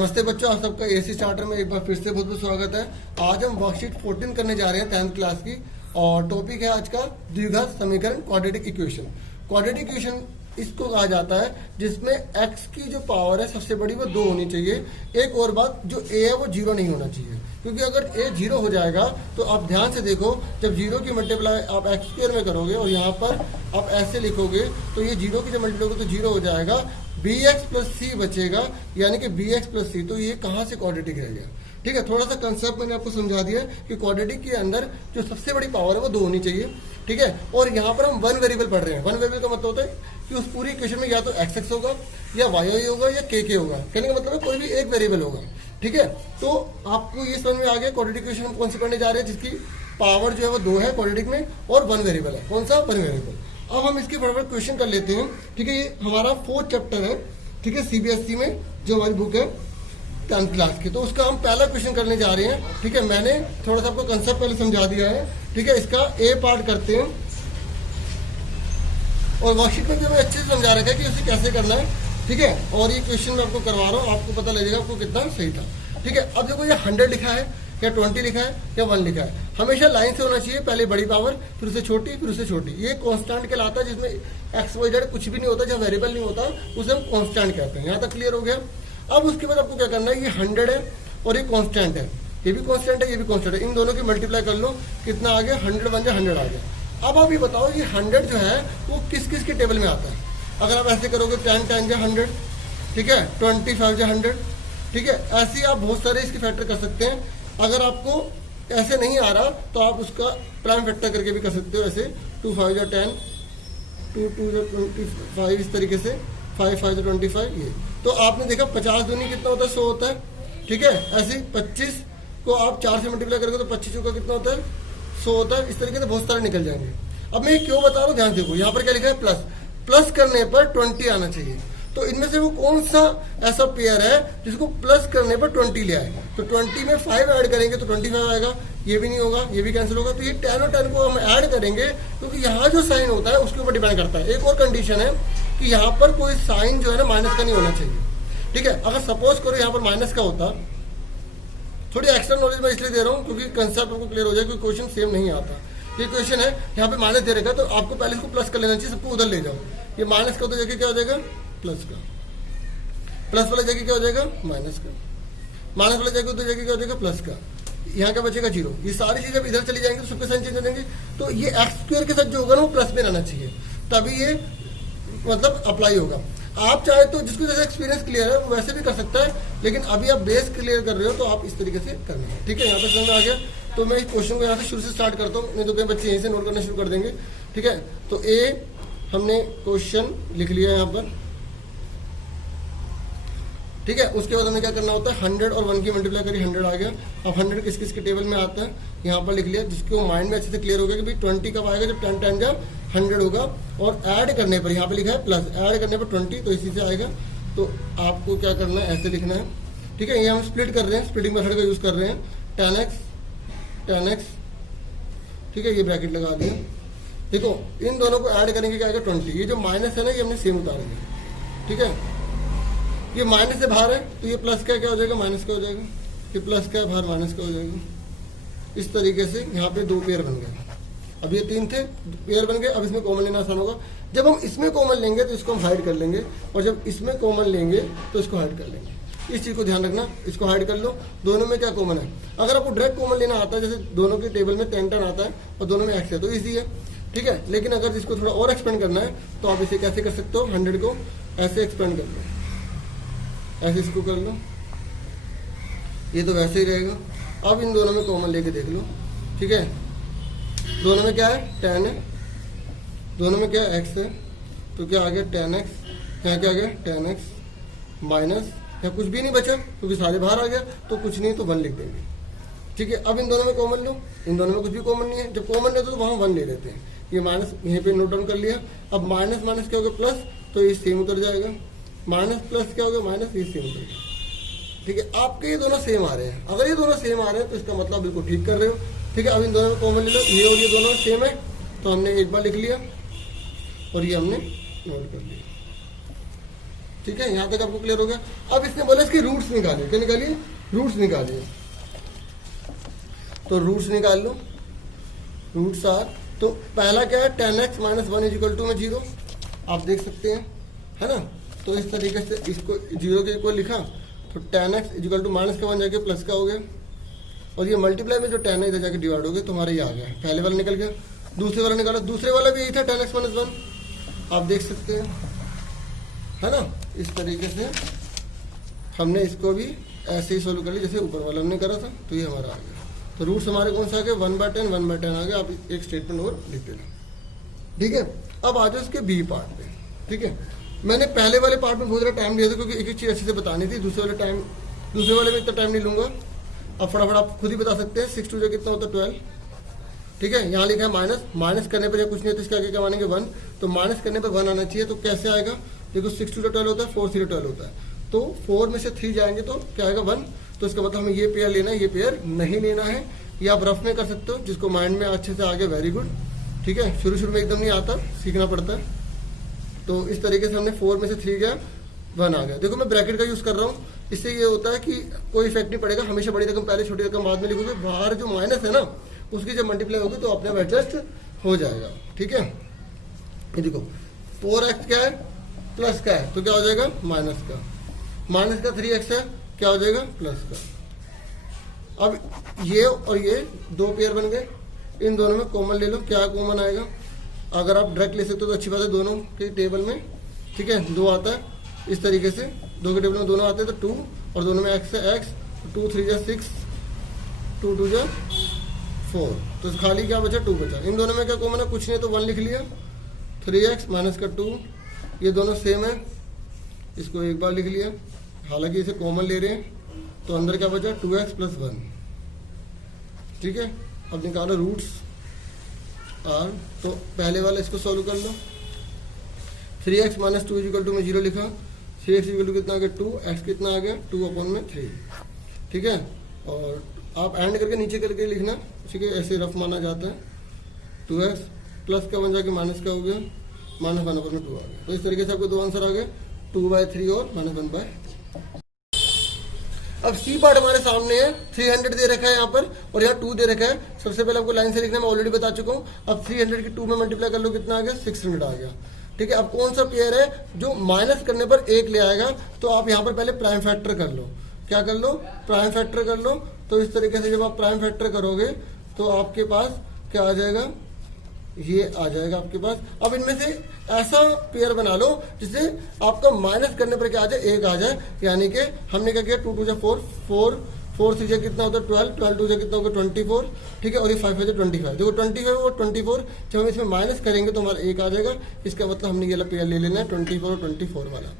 नमस्ते बच्चों, आप सबका एसी स्टार्टर में एक बार फिर से बहुत बहुत स्वागत है। आज हम वर्कशीट 14 करने जा रहे हैं 10th क्लास की और टॉपिक है आज का द्विघात समीकरण, क्वाड्रेटिक इक्वेशन। क्वाड्रेटिक इक्वेशन इसको कहा जाता है जिसमें x की जो पावर है सबसे बड़ी वो 2 होनी चाहिए। एक और बात, जो a है वो 0 नहीं होना चाहिए, क्योंकि अगर a 0 हो जाएगा तो आप ध्यान से देखो, जब 0 की मल्टीप्लाई आप x स्क्वायर में करोगे और यहाँ पर आप ऐसे लिखोगे तो ये 0 की जब मल्टीप्लाई होगी तो 0 हो जाएगा, bx प्लस c बचेगा, यानी कि bx प्लस c। तो ये कहाँ से क्वाड्रेटिक रहेगा? ठीक है, थोड़ा सा कंसेप्ट मैंने आपको समझा दिया कि क्वाड्रेटिक के अंदर जो सबसे बड़ी पावर है वो 2 होनी चाहिए। ठीक है, और यहाँ पर हम वन वेरिएबल पढ़ रहे हैं। वन वेरिएबल का मतलब होता है कि उस पूरी इक्वेशन में या तो x होगा या y होगा या k होगा। कहने का मतलब है कोई भी एक वेरिएबल होगा। ठीक है, तो आपको ये समझ में आ गया क्वाड्रेटिक इक्वेशन हम कौन सी पढ़ने जा रहे हैं जिसकी पावर जो है वो 2 है क्वाड्रेटिक में और वन वेरिएबल है। कौन सा? One variable. अब हम इसके फटाफट क्वेश्चन कर लेते हैं। ठीक है, ये हमारा 4th चैप्टर है। ठीक है, सीबीएसई में जो हमारी बुक है 10th क्लास की, तो उसका हम पहला क्वेश्चन करने जा रहे हैं। ठीक है, मैंने थोड़ा सा आपको कंसेप्ट पहले समझा दिया है। ठीक है, इसका ए पार्ट करते हैं और वर्कशीट में भी हमें अच्छे से समझा रखा है कि उसे कैसे करना है। ठीक है, और ये क्वेश्चन मैं आपको करवा रहा हूँ, आपको पता लगेगा आपको कितना सही था। ठीक है, अब देखो ये 100 लिखा है या 20 लिखा है या 1 लिखा है, हमेशा लाइन से होना चाहिए। पहले बड़ी पावर, फिर उससे छोटी, फिर उससे छोटी। ये कांस्टेंट कहलाता है जिसमें एक्स वाई जेड कुछ भी नहीं होता, जब वेरिएबल नहीं होता उसे हम कांस्टेंट कहते हैं। यहाँ तक क्लियर हो गया? अब उसके बाद आपको क्या करना है, ये 100 है और ये कांस्टेंट है, ये भी कांस्टेंट है, ये भी कांस्टेंट है। इन दोनों की मल्टीप्लाई कर लो, कितना आ गया? 100 बन जाए 100 आ गया। अब आप ये बताओ ये 100 जो है वो किस किस के टेबल में आता है? अगर आप ऐसे करोगे 10 10 जा 100, ठीक है, 25 जा 100, ठीक है, ऐसे ही आप बहुत सारे इसके फैक्टर कर सकते हैं। अगर आपको ऐसे नहीं आ रहा तो आप उसका प्राइम फैक्टर करके भी कर सकते हो। ऐसे 2 5 जा 10, 2 2 जा 25, इस तरीके से 5 5 जा 25। ये तो आपने देखा 50 दूनी कितना होता है? 100 होता है। ठीक है, ऐसे ही 25 को आप 4 से मल्टीप्लाई करोगे तो 25 का कितना होता है? 100 होता है। इस तरीके से बहुत सारे निकल जाएंगे। अब मैं क्यों बता रहा हूँ, ध्यान देखो, यहाँ पर क्या लिखा है? प्लस। प्लस करने पर 20 आना चाहिए। तो इनमें से वो कौन सा ऐसा पेयर है जिसको प्लस करने पर 20 ले आए? तो 20 में 5 ऐड करेंगे तो 25 आएगा। ये भी नहीं होगा, ये भी कैंसिल होगा। तो ये 10 और 10 को हम ऐड करेंगे, क्योंकि यहाँ जो साइन होता है उसके ऊपर डिपेंड करता है। एक और कंडीशन है कि यहाँ पर कोई साइन जो है ना माइनस का नहीं होना चाहिए। ठीक है, अगर सपोज करो यहाँ पर माइनस का होता, थोड़ी एक्स्ट्रा नॉलेज मैं इसलिए दे रहा हूँ क्योंकि कंसेप्ट आपको क्लियर हो जाए, क्योंकि क्वेश्चन सेम नहीं आता। ये क्वेश्चन है, यहाँ पे माइनस दे रहेगा तो आपको पहले इसको प्लस कर लेना चाहिए, सबको उधर ले जाओ। ये माइनस का तो जगह क्या हो जाएगा? प्लस का। प्लस वाला जगह क्या हो जाएगा? माइनस का। माइनस वाला जगह तो जगह क्या हो जाएगा? प्लस का। यहाँ क्या बचेगा? 0। ये सारी चीजें इधर चली जाएंगी तो सबके साइन चेंज हो जाएंगे। तो ये एक्स स्क्वायर के साथ जो होगा ना वो प्लस में रहना चाहिए, तभी ये मतलब अप्लाई होगा। आप चाहे तो जिसको जैसे एक्सपीरियंस क्लियर है वो वैसे भी कर सकता है, लेकिन अभी आप बेस क्लियर कर रहे हो तो आप इस तरीके से करना है। ठीक है, यहाँ पे समझ में आ गया? तो मैं इस क्वेश्चन को यहाँ से शुरू से स्टार्ट करता हूँ, नहीं तो कई बच्चे यहीं से नोट करना शुरू कर देंगे। ठीक है, तो ए हमने क्वेश्चन लिख लिया यहाँ पर। ठीक है, उसके बाद हमें क्या करना होता है? 100 और 1 की मल्टीप्लाई करी, 100 आ गया। अब 100 किस किस के टेबल में आता है यहाँ पर लिख लिया, जिसको माइंड में अच्छे से क्लियर हो गया कि भाई 20 कब आएगा? जब 10 10 जा 100 होगा। और ऐड करने पर यहाँ पे लिखा है प्लस, ऐड करने पर 20, तो इसी से आएगा। तो आपको क्या करना है? ऐसे लिखना है। ठीक है, ये हम स्प्लिट कर रहे हैं, स्प्लिटिंग मेथड का यूज कर रहे हैं। 10x, ठीक है, ये ब्रैकेट लगा दिया। देखो इन दोनों को ऐड करेंगे क्या आएगा? 20। ये जो माइनस है ना ये हमने सेम उतारेंगे। ठीक है, ये माइनस से बाहर है तो ये प्लस का क्या हो जाएगा? माइनस का हो जाएगा। ये प्लस का बाहर माइनस का हो जाएगा। इस तरीके से यहाँ पे 2 पेयर बन गए। अब ये 3 थे, पेयर बन गए। अब इसमें कॉमन लेना आसान होगा। जब हम इसमें कॉमन लेंगे तो इसको हम हाइड कर लेंगे, और जब इसमें कॉमन लेंगे तो इसको हाइड कर लेंगे। इस चीज को ध्यान रखना, इसको हाइड कर लो। दोनों में क्या कॉमन है? अगर आपको डायरेक्ट कॉमन लेना आता है, जैसे दोनों के टेबल में 10 10 आता है और दोनों में x है, तो ईजी है। ठीक है, लेकिन अगर इसको थोड़ा और एक्सपेंड करना है तो आप इसे कैसे कर सकते हो? 100 को ऐसे एक्सपेंड कर लो, ऐसे इसको कर लो, ये तो वैसे ही रहेगा। अब इन दोनों में कॉमन लेके देख लो। ठीक है, दोनों में क्या है? 10 है, दोनों में क्या है? x है, तो क्या आ गया? 10x। यहाँ क्या आ गया? 10x माइनस, या कुछ भी नहीं बचा क्योंकि सारे बाहर आ गया, तो कुछ नहीं तो 1 लिख देंगे। ठीक है, अब इन दोनों में कॉमन लो, इन दोनों में कुछ भी कॉमन नहीं है। जब कॉमन लेते तो वहाँ 1 ले लेते हैं। ये माइनस यहीं पे नोट डाउन कर लिया। अब माइनस माइनस क्या होगा? प्लस, तो ये सेम उतर जाएगा। माइनस प्लस क्या होगा? माइनस, ये सेम उतर जाएगा। ठीक है, आपके ये दोनों सेम आ रहे हैं। अगर ये दोनों सेम आ रहे हैं तो इसका मतलब बिल्कुल ठीक कर रहे हो। ठीक है, अब इन दोनों में कॉमन ले लो, ये और ये दोनों सेम है, तो हमने एक बार लिख लिया और ये हमने नोट कर लिया। ठीक है, यहाँ तक आपको क्लियर हो गया। अब इसने बोला इसकी रूट्स निकालिए, क्या निकालिए, रूट्स निकालिए। तो रूट्स निकाल लो, रूट्स आर, तो पहला क्या है 10x minus 1 is equal to में 0, आप देख सकते हैं, है ना। तो इस तरीके से इसको 0 के इक्वल लिखा, तो 10x is equal to minus का 1 जाके प्लस का हो गया, और ये मल्टीप्लाई में जो 10 है इधर जाके डिवाइड हो गया, तो हमारा ये आ गया, पहले वाला निकल गया। दूसरे वाला निकाला, दूसरे वाला भी यही था 10x माइनस 1, आप देख सकते हैं, है ना। इस तरीके से हमने इसको भी ऐसे ही सोल्व कर लिया जैसे ऊपर वाला हमने करा था, तो ये हमारा आ गया। तो रूट्स हमारे कौन सा आ गया, 1/10 1/10 आ गया। आप एक स्टेटमेंट और लिख देना, ठीक है। अब आ जाओ इसके बी पार्ट पे, ठीक है। मैंने पहले वाले पार्ट में बहुत ज़्यादा टाइम लिया था क्योंकि एक एक चीज़ अच्छे से बतानी थी, दूसरे वाले में इतना टाइम नहीं लूंगा। अब फटाफट आप खुद ही बता सकते हैं, 6 2 कितना होता है 12, ठीक है। यहाँ लिखा है माइनस, माइनस करने पर कुछ नहीं होता, इसके आगे क्या मानेंगे 1, तो माइनस करने पर 1 आना चाहिए। तो कैसे आएगा, देखो 6 2 12 होता है, 4 3 12 होता है, तो 4 में से 3 जाएंगे तो क्या आएगा 1, तो इसका मतलब हमें ये पेयर लेना है, ये पेयर नहीं लेना है। ये आप रफ में कर सकते हो, जिसको माइंड में अच्छे से आ गया वेरी गुड, ठीक है। शुरू में एकदम नहीं आता, सीखना पड़ता है। तो इस तरीके से हमने 4 में से 3 गया, 1 आ गया। देखो मैं ब्रैकेट का यूज़ कर रहा हूँ, इससे ये होता है कि कोई इफेक्ट नहीं पड़ेगा, हमेशा बड़ी रकम पहले छोटी रकम बाद में लिखोगे, बाहर जो माइनस है ना उसकी जब मल्टीप्लाई होगी तो अपने आप एडजस्ट हो जाएगा, ठीक है। ये देखो 4x क्या है, प्लस का है, तो क्या हो जाएगा माइनस का, माइनस का 3x है, क्या हो जाएगा प्लस का। अब ये और ये 2 पेयर बन गए, इन दोनों में कॉमन ले लो, क्या कॉमन आएगा। अगर आप डायरेक्ट ले सकते हो तो अच्छी बात है, दोनों के टेबल में, ठीक है, 2 आता है। इस तरीके से 2 के टेबल में दोनों आते हैं, तो 2 और दोनों में x है, x, 2 3 जा 6, 2 2 जा 4, तो खाली क्या बचा 2 बचा। इन दोनों में क्या कॉमन है, कुछ नहीं, तो 1 लिख लिया, 3x माइनस का 2, ये दोनों सेम है, इसको एक बार लिख लिया, हालांकि इसे कॉमन ले रहे हैं, तो अंदर क्या बचा 2x प्लस 1, ठीक है। अब निकालो रूट्स आर, तो पहले वाला इसको सॉल्व कर लो, 3x माइनस 2 इक्वल टू में 0 लिखा, 3x इक्वल टू कितना आ गया 2, x कितना आ गया 2/3, ठीक है। और आप एंड करके नीचे करके लिखना, ठीक है, ऐसे रफ माना जाता है। 2x प्लस का 1 जाके माइनस का हो गया, माइनस 1/2 आ गया। तो इस तरीके से आपको 2 आंसर आ गए, 2/3 और माइनस 1/। अब सी पार्ट हमारे सामने है, 300 दे रखा है यहाँ पर और यहाँ 2 दे रखा है। सबसे पहले आपको लाइन से लिखना मैं ऑलरेडी बता चुका हूँ। अब 300 की 2 में मल्टीप्लाई कर लो, कितना आ गया 600 आ गया, ठीक है। अब कौन सा पेयर है जो माइनस करने पर 1 ले आएगा, तो आप यहाँ पर पहले प्राइम फैक्टर कर लो, क्या कर लो, प्राइम फैक्टर कर लो। तो इस तरीके से जब आप प्राइम फैक्टर करोगे तो आपके पास क्या आ जाएगा, ये आ जाएगा आपके पास। अब इनमें से ऐसा पेयर बना लो जिससे आपका माइनस करने पर क्या आ जाए 1 आ जाए, यानी कि हमने क्या किया 2 2 जा 4, 4 3 जा कितना होता है 12, 12 2 जा कितना होगा 24, ठीक है। और ये 5 जा 25, देखो 25 और 24 जब हम इसमें माइनस करेंगे तो हमारा 1 आ जाएगा। इसका मतलब हमने ये पेयर ले लेना है 24 और 24 वाला,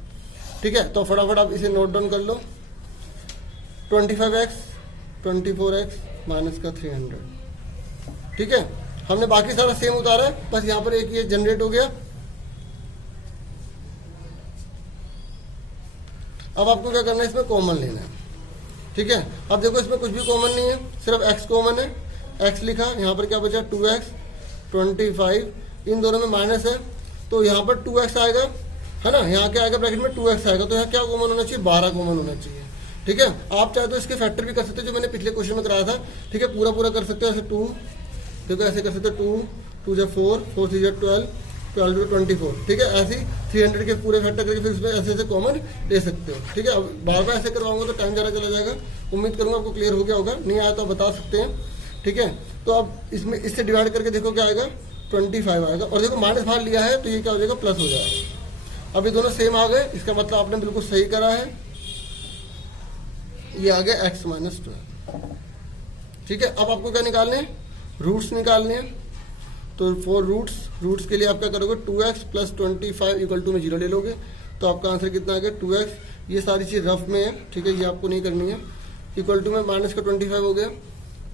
ठीक है। तो फटाफट आप इसे नोट डाउन कर लो, 25x 24x माइनस का 300, ठीक है। हमने बाकी सारा सेम उतारा है, बस यहाँ पर एक ये जनरेट हो गया। अब आपको क्या करना है, इसमें कॉमन लेना है, ठीक है। अब देखो इसमें कुछ भी कॉमन नहीं है, सिर्फ x कॉमन है, x लिखा, यहाँ पर क्या बचा 2x 25, इन दोनों में माइनस है तो यहाँ पर 2x आएगा, है ना। यहाँ क्या आएगा ब्रैकेट में 2x आएगा, तो यहाँ क्या कॉमन होना चाहिए 12 कॉमन होना चाहिए, ठीक है। आप चाहे तो इसके फैक्टर भी कर सकते हो, जो मैंने पिछले क्वेश्चन में कराया था, ठीक है। पूरा कर सकते हो ऐसे 2, देखो ऐसे कर सकते हो 2 2 जा 4, 4 3 जा 12, 12 टू 24, ठीक है। ऐसे ही 300 के पूरे फैक्टर करके फिर इसमें ऐसे ऐसे कॉमन ले सकते हो, ठीक है। अब बार बार ऐसे करवाऊंगा तो टाइम ज़्यादा चला जाएगा। उम्मीद करूंगा आपको क्लियर हो गया होगा, नहीं आया तो आप बता सकते हैं, ठीक है। तो अब इसमें इससे डिवाइड करके देखो क्या आएगा 25 आएगा, और देखो माइनस बाहर लिया है तो ये क्या हो जाएगा प्लस हो जाएगा। अब ये दोनों सेम आ गए, इसका मतलब आपने बिल्कुल सही करा है, ये आ गया x माइनस 12, ठीक है। अब आपको क्या निकालने हैं, रूट्स निकालने हैं। तो फॉर रूट्स के लिए आप क्या करोगे 2x प्लस 25 इक्वल टू में 0 ले लोगे, तो आपका आंसर कितना आ गया 2x। ये सारी चीज़ रफ में है, ठीक है, ये आपको नहीं करनी है। इक्वल टू में माइनस का 25 हो गया,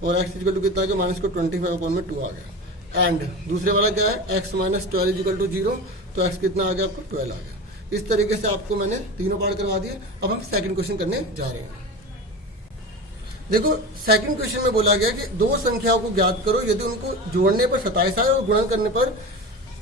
और x इक्वल टू कितना आ गया माइनस का 25/2 आ गया। एंड दूसरे वाला क्या है x माइनस 12 इक्वल टू 0, तो x कितना आ गया आपको 12 आ गया। इस तरीके से आपको मैंने तीनों पार्ट करवा दिए। अब हम सेकंड क्वेश्चन करने जा रहे हैं। देखो सेकंड क्वेश्चन में बोला गया कि 2 संख्याओं को ज्ञात करो यदि उनको जोड़ने पर 27 आए और गुणन करने पर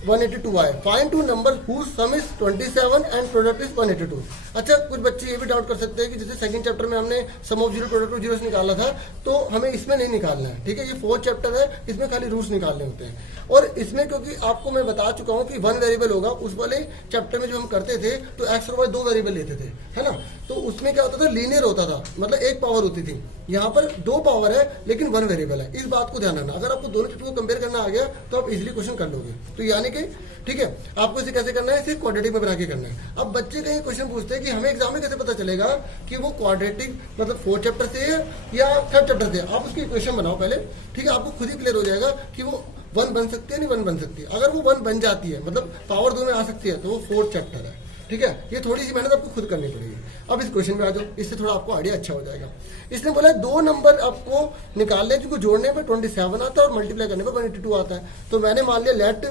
182 आए। Find two number whose sum is 27 and product is 182। अच्छा, कुछ बच्चे ये भी डाउट कर सकते हैं कि जैसे सेकंड चैप्टर में हमने sum of zero product of zero निकाला था, तो हमें इसमें नहीं निकालना है। ठीक है, ये फोर्थ चैप्टर है, इसमें खाली रूट्स निकालने होते हैं। और इसमें क्योंकि आपको मैं बता चुका हूँ कि 1 वेरिएबल होगा, उस वाले चैप्टर में जो हम करते थे तो एक्स और वाई 2 वेरिएबल लेते थे, है ना। तो उसमें क्या होता था, लीनियर होता था, मतलब 1 पावर होती थी। यहाँ पर 2 पावर है लेकिन 1 वेरिएबल है, इस बात को ध्यान रखना। अगर आपको दोनों चीजों को कंपेयर करना आ गया तो आप इजीली क्वेश्चन कर लोगे। तो यानी कि ठीक है, आपको इसे कैसे करना है, इसे क्वाड्रेटिक में बना के करना है। अब बच्चे कहीं क्वेश्चन पूछते हैं कि हमें एग्जाम में कैसे पता चलेगा कि वो क्वाड्रेटिक मतलब 4th चैप्टर से है या 3rd चैप्टर से। आप उसकी इक्वेशन बनाओ पहले, ठीक है, आपको खुद ही क्लियर हो जाएगा कि वो 1 बन सकती है नहीं 1 बन सकती है। अगर वो 1 बन जाती है मतलब पावर 2 में आ सकती है तो वो 4th चैप्टर है। ठीक है, ये थोड़ी सी मेहनत आपको खुद करनी पड़ेगी। अब इस क्वेश्चन में आ जाओ, इससे थोड़ा आपको आइडिया अच्छा हो जाएगा। इसने बोला 2 नंबर आपको निकालने हैं जिनको जोड़ने पर 27 आता है और मल्टीप्लाई करने पर 182 आता है। तो मैंने मान लिया लेट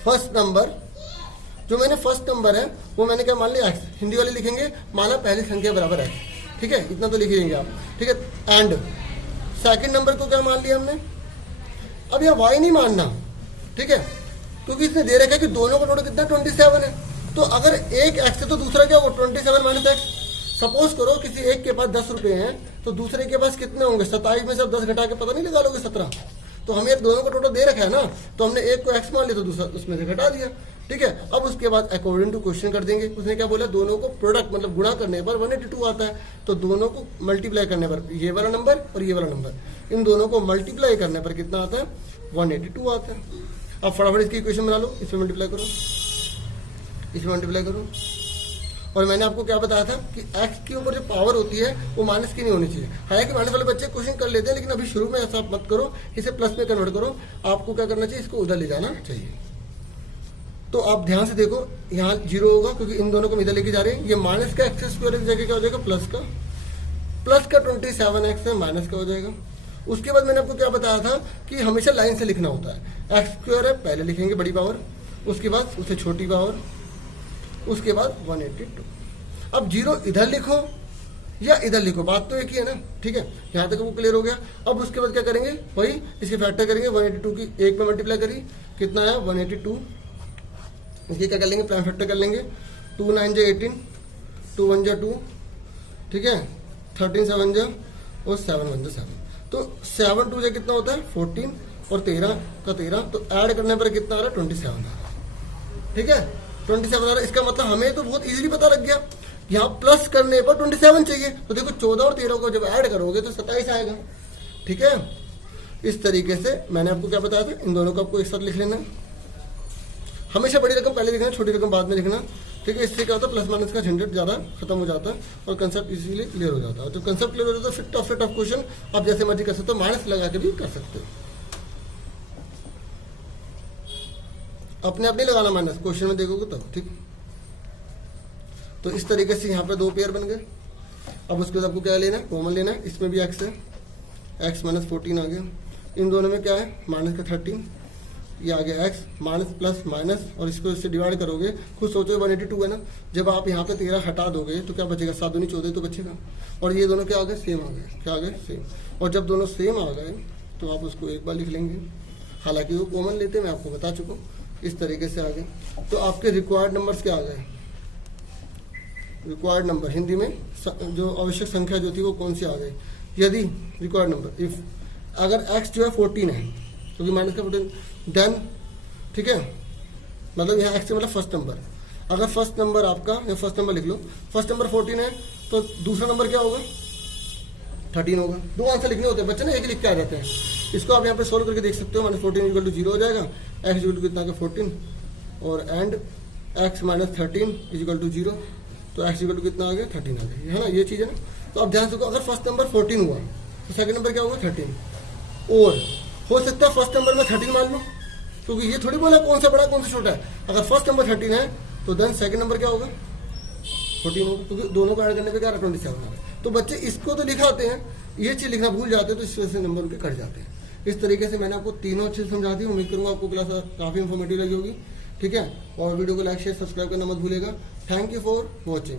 फर्स्ट नंबर, जो मैंने फर्स्ट नंबर है वो मैंने क्या मान लिया, एक्स। हिंदी वाले लिखेंगे माना पहली संख्या बराबर एक्स। ठीक है, इतना तो लिख देंगे आप। ठीक है, एंड सेकंड नंबर को क्या मान लिया हमने। अब यहाँ वाई नहीं मानना, ठीक है, क्योंकि इसने दे रखा है कि दोनों का टोटल कितना 27 है। तो अगर एक एक्स है तो दूसरा क्या होगा 27 माइनस एक्स। सपोज करो किसी एक के पास 10 रुपए हैं तो दूसरे के पास कितने होंगे, 27 में से आप 10 घटा के पता नहीं लगा लोगे 17। तो हमें दोनों का टोटल दे रखा है ना, तो हमने एक को एक्स मान लिया तो दूसरा उसमें से घटा दिया। ठीक है, अब उसके बाद अकॉर्डिंग टू क्वेश्चन कर देंगे। उसने क्या बोला, दोनों को प्रोडक्ट मतलब गुणा करने पर 182 आता है, तो दोनों को मल्टीप्लाई करने पर ये वाला नंबर और ये वाला नंबर, इन दोनों को मल्टीप्लाई करने पर कितना आता है 182 आता है। अब फटाफट इसकी इक्वेशन बना लो, इसमें मल्टीप्लाई करो, इसमें मल्टीप्लाई करो। और मैंने आपको क्या बताया था कि x के ऊपर जो पावर होती है वो माइनस की नहीं होनी चाहिए। हालांकि माइनस वाले बच्चे क्वेश्चन कर लेते हैं, लेकिन अभी शुरू में ऐसा मत करो, इसे प्लस में कन्वर्ट करो। आपको क्या करना चाहिए, इसको उधर ले जाना चाहिए। तो आप ध्यान से देखो, यहाँ 0 होगा क्योंकि इन दोनों को इधर लेके जा रहे हैं। ये माइनस का एक्स स्क्वायर की जगह क्या हो जाएगा, प्लस का 27x है माइनस का हो जाएगा। उसके बाद मैंने आपको क्या बताया था कि हमेशा लाइन से लिखना होता है। एक्स स्क्वायर है, पहले लिखेंगे बड़ी पावर, उसके बाद उससे छोटी पावर, उसके बाद 182। अब 0 इधर लिखो या इधर लिखो, बात तो एक ही है ना। ठीक है, यहाँ तक वो क्लियर हो गया। अब उसके बाद क्या करेंगे, वही इसके फैक्टर करेंगे। 182 की 1 में मल्टीप्लाई करी, कितना आया 182। इसके क्या कर लेंगे, प्राइम फैक्टर कर लेंगे। 2 9 जा 18, 2 1 जा 2, ठीक है, 13 7 जा और 7 1 जा 7। तो 7 2 जा कितना होता है 14 और 13 का 13, तो ऐड करने पर कितना आ रहा है 27 आ रहा है। ठीक है, 27 आ रहा है। इसका मतलब हमें तो बहुत इजीली पता लग गया, यहाँ प्लस करने पर 27 चाहिए। तो देखो 14 और 13 को जब ऐड करोगे तो 27 आएगा। ठीक है, इस तरीके से मैंने आपको क्या बताया था, इन दोनों को आपको एक साथ लिख लेना है। हमेशा बड़ी रकम पहले लिखना, छोटी रकम बाद में लिखना। ठीक है, इससे क्या होता है प्लस माइनस का झंझट ज़्यादा खत्म हो जाता है और कंसेप्ट इजीली क्लियर हो जाता है। तो कंसेप्ट क्लियर हो जाता है, फिर टफ क्वेश्चन आप जैसे मर्जी कर सकते हो, माइनस लगा के भी कर सकते हो। अपने आप नहीं लगाना माइनस, क्वेश्चन में देखोगे तब। ठीक, तो इस तरीके से यहाँ पे 2 पेयर बन गए। अब उसके बाद आपको क्या लेना है, कॉमन लेना है। इसमें भी एक्स है, एक्स माइनस 14 आ गया। इन दोनों में क्या है माइनस का 13, ये आ गया एक्स माइनस प्लस माइनस, और इसको इससे डिवाइड करोगे। खुद सोचो 182 है ना, जब आप यहाँ पे 13 हटा दोगे तो क्या बचेगा, 7 दूनी 14 तो बचेगा। और ये दोनों क्या आ गए, सेम आ गए। क्या आ गए, सेम। और जब दोनों सेम आ गए तो आप उसको एक बार लिख लेंगे। हालांकि वो कॉमन लेते हैं, मैं आपको बता चुका हूँ। इस तरीके से आ गए। तो आपके रिक्वायर्ड नंबर्स क्या आ गए, रिक्वायर्ड नंबर हिंदी में जो आवश्यक संख्या जो थी वो कौन सी आ गई। यदि रिक्वायर्ड नंबर इफ अगर x जो है 14 है, क्योंकि माइनस का 14, देन ठीक है, मतलब यहाँ x से मतलब फर्स्ट नंबर। अगर फर्स्ट नंबर आपका, या फर्स्ट नंबर लिख लो, फर्स्ट नंबर 14 है तो दूसरा नंबर क्या होगा 13 होगा। 2 आंसर लिखने होते हैं बच्चे ना, एक लिख के आ जाते हैं। इसको आप यहाँ पे सोल्व करके देख सकते हो। माइनस 14 इक्वल टू 0 हो जाएगा, x इक्वल टू कितना का 14, और and x minus 13 equal to 0, तो x इक्वल टू कितना आ गया 13 आ गया, है ना। ये चीज़ है ना। तो आप ध्यान से, अगर फर्स्ट नंबर 14 हुआ तो सेकंड नंबर क्या होगा 13, और हो सकता है फर्स्ट नंबर में 13 मान लो, क्योंकि ये थोड़ी बोला कौन सा बड़ा कौन सा छोटा है। अगर फर्स्ट नंबर 13 है तो देन सेकंड नंबर क्या होगा 14 होगा, क्योंकि दोनों को ऐड करने पे क्या 27 आ रहा है। तो बच्चे इसको तो लिखाते हैं, ये चीज़ लिखना भूल जाते हैं, तो इस वजह से नंबर उनके कट जाते हैं। इस तरीके से मैंने आपको तीनों चीज़ समझा दी। उम्मीद करूँगा आपको क्लास काफ़ी इन्फॉर्मेटिव लगी होगी। ठीक है, और वीडियो को लाइक शेयर सब्सक्राइब करना मत भूलेगा। Thank you for watching.